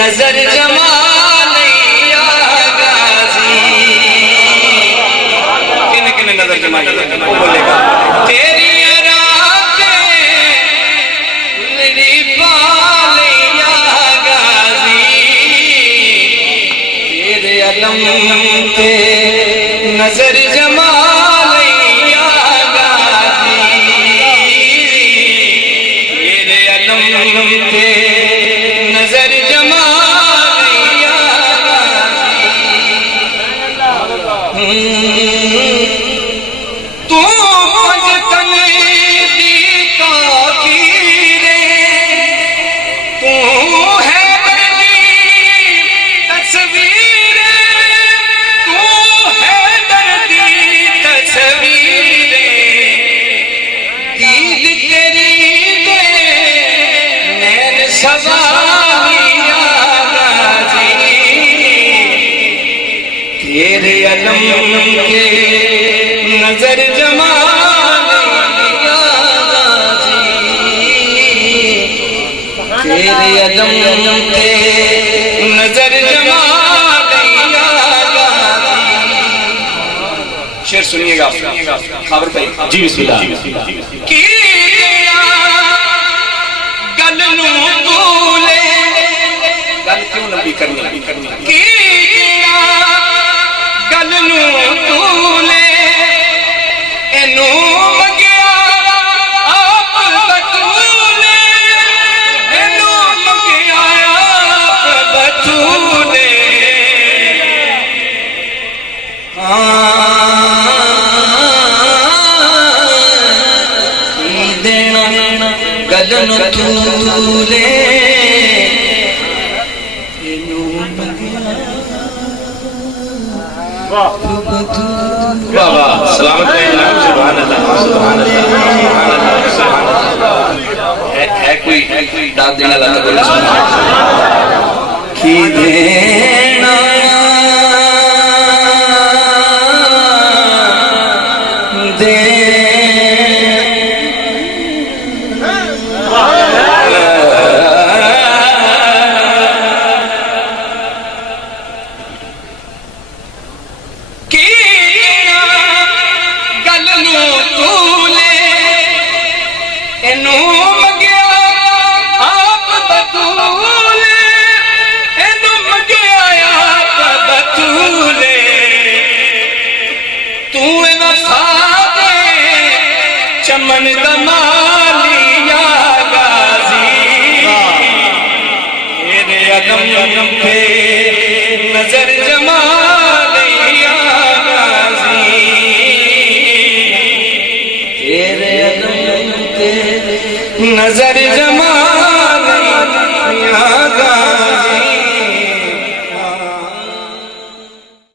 نظر جمال یا غازی کنے کنے نظر جمال وہ بولے گا تیری راتیں میری پال یا غازی تیرے علم پہ نظر جمال یا غازی تیرے علم پہ نظر جمال یا غازی تو مجھتن دی کافیرے تو ہے بردی تصویرے تو ہے بردی تصویرے دل تیری دے نین سواری یا غازی تیرے علم کے نظر جمال یا غازی تیرے علم کے نظر جمال یا غازی شعر سنیے گا خبر پہ جی بسم اللہ کی گل نو بولے گل کیوں لمبی کرنی کی گل نو بولے اینو مگیا آپ بطولے اینو مگیا آپ بطولے دینا گل نو تولے اینو مگیا بابا سلامت رہے جناب سبحان اللہ سبحان اللہ سبحان اللہ ہے کوئی داد دینا اللہ تعالیٰ سبحان اللہ کی دینا دے چمن دمالی یا غازی تیرے علم پہ نظر جمال یا غازی تیرے علم پہ نظر جمال